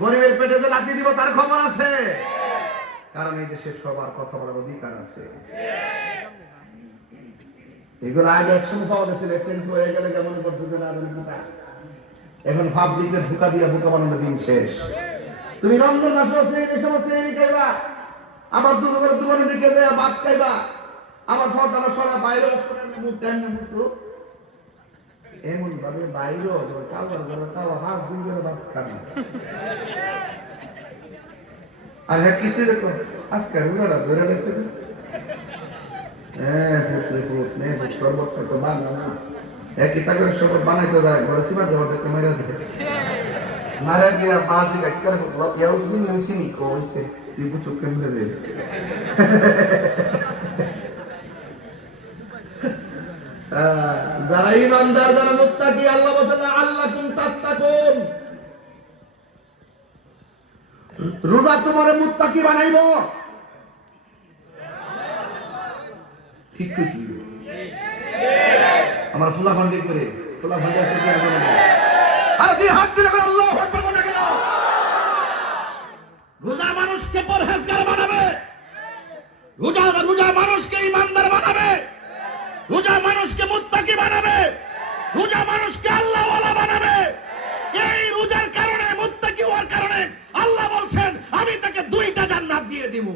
গরিবের পেটে যে লাথি দিব তার খবর আছে, কারণ এই দেশে সবার কথা বলার অধিকার আছে। এগুলো আগে একসময় পাওয়া গেছিল, টেন্স হয়ে গেলে কেমন করছে যে রাজনীতিটা, এখন পাবলিকে ধোকা দিয়ে বোকা বানানোর দিন শেষ। তুমি রমজান মাসে এই সময় শ্রেণী খাইবা, আবার দোকানে ঢুকে যায় ভাত খাইবা, আবার ফর্দানা সরা বাইরে মুখ টাইম বুঝছো এমন ভাবে বাইরেও তাও হাত দিন ধরে ভাত খাবে। আর হ্যাঁ কিছু দেখো আজকে রুলারা ধরে গেছে, শরবতটা তো বানানো একই তাগের শরবত বানাইতে যায় ঘরে সিমার যাওয়ার দেখে মেরা দিকে মারা দিয়া বাজি গাইকার ইয়াও সিনি কইছে তুই বুঝো কেমনে রে। যারা ইমানদার, যারা মুত্তাকি, আল্লাহ বলেন আল্লাকুম তাত্তাকুন, রোজা তোমারে মুত্তাকি বানাইবো। ঠিক কইছি আমার ফুলা ফান্ডি করে ফুলা ফান্ডি আছে কি আর আর দুই হাত দিলে করে আল্লাহু আকবার বলে কেন? রোজা মানুষকে পরহেজগার বানাবে, রোজা মানুষকে ইমানদার বানাবে, রোজা মানুষকে মুত্তাকি বানাবে, রোজা মানুষকে আল্লাহওয়ালা বানাবে। এই রোজার কারণে, মুত্তাকি হওয়ার কারণে আল্লাহ বলছেন আমি তাকে 2টা জান্নাত দিয়ে দিব।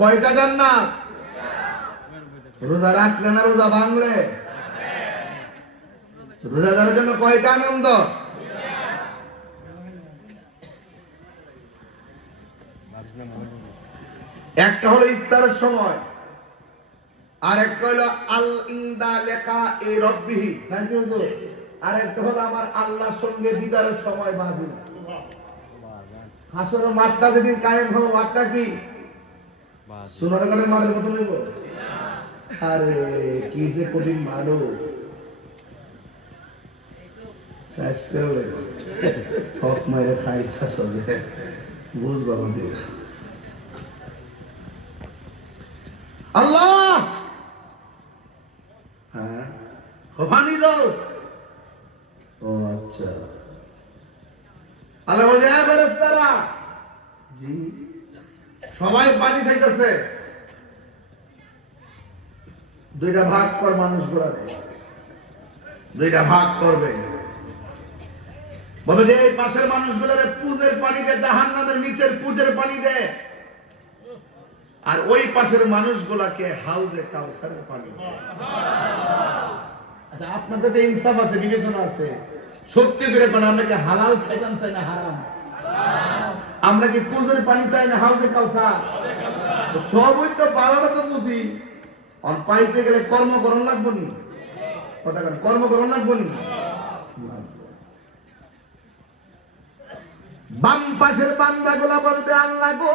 কয়টা জান্নাত? রোজা রাখলে না রোজা ভাঙলে? রোজাদারের জন্য কয়টা আনন্দ? একটা হলো ইফতারের সময়, আর একটা হলো আল ইনদা লেখা এ রব্বিহি, আর একটা হলো আমার আল্লাহর সঙ্গে দিদারের সময় বাজি। হাসরের মাঠটা যেদিন কায়েম হবে, মাঠটা কি সোনারগাঁয়ের মাঠের মতো নেব? আরে কি যে কঠিন মারো, শেষ করলে হক মাইরে খাইছা চলে বুঝবা আমাদের। আল্লাহ হ্যাঁ পানি দাও। ও আচ্ছা, আল্লাহ বলে ফেরেশতারা জি সবাই পানি চাইতেছে, 2টা ভাগ কর, মানুষগুলা 2টা ভাগ করবে। বলে যে এই পাশের মানুষগুলারে পুজের পানি দে, জাহান্নামের নিচের পুজের পানি দে, আর ওই পাশের মানুষগুলাকে হাউজে কাউসারের পানি দে। আচ্ছা আপনাদের তো ইনসাফ আছে, বিবেচনা আছে, সত্যি করে কোন আমরা কি হালাল খাইতাম চাই না হারাম? আমরা কি পুজের পানি চাই না হাউজে কাউসার? সবই তো পারাটা তো বুঝি, অন পাইতে গেলে কর্ম করণ লাগবো নি, কথা কেন কর্ম করণ লাগবো নি? বাম পাশের বান্দা গুলা বলবে আল্লাহ গো